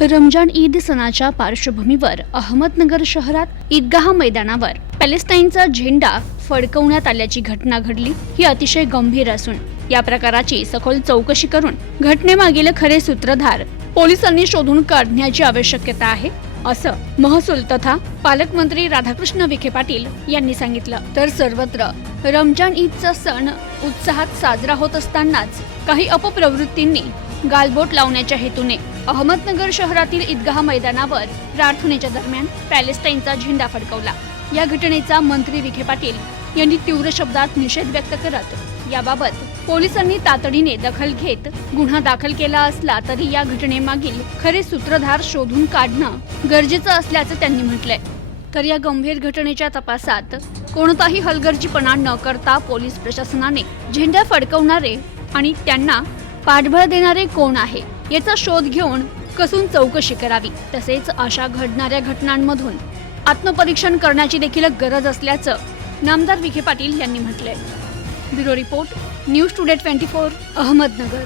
रमजान ईद सणाच्या पार्श्वभूमीवर अहमदनगर शहरात ईदगाह मैदानावर पॅलेस्टाईनचा झेंडा फडकवण्यात आल्याची घटना घडली ही अतिशय गंभीर असून या प्रकाराची सखोल चौकशी करून घटनेमागील खरे सूत्रधार पोलिसांनी शोधून काढण्याची आवश्यकता आहे असं महसूल तथा पालकमंत्री राधाकृष्ण विखे पाटील यांनी सांगितलं. तर सर्वत्र रमजान ईदचा सण उत्साहात साजरा होत असतानाच काही अपप्रवृत्तींनी गालबोट लावण्याच्या हेतूने अहमदनगर शहरातील ईदगाह मैदानावर प्रार्थनेच्या दरम्यान पॅलेस्टाईनचा झेंडा फडकवला. या घटनेचा मंत्री विखे पाटील यांनी तीव्र शब्दात निषेध व्यक्त करत याबाबत पोलिसांनी तातडीने दखल घेत गुन्हा दाखल केला असला तरी या घटनेमागील खरे सूत्रधार शोधून काढणं गरजेचं असल्याचं त्यांनी म्हटलंय. तर या गंभीर घटनेच्या तपासात कोणताही हलगर्जीपणा न करता पोलीस प्रशासनाने झेंडा फडकवणारे आणि त्यांना पाठबळ देणारे कोण आहे? याचा शोध घेऊन कसून चौकशी करावी. तसेच अशा घडणाऱ्या घटनांमधून आत्मपरीक्षण करण्याची देखील गरज असल्याचं नामदार विखे पाटील यांनी म्हटलंय. Bureau report news today twenty four Ahmednagar.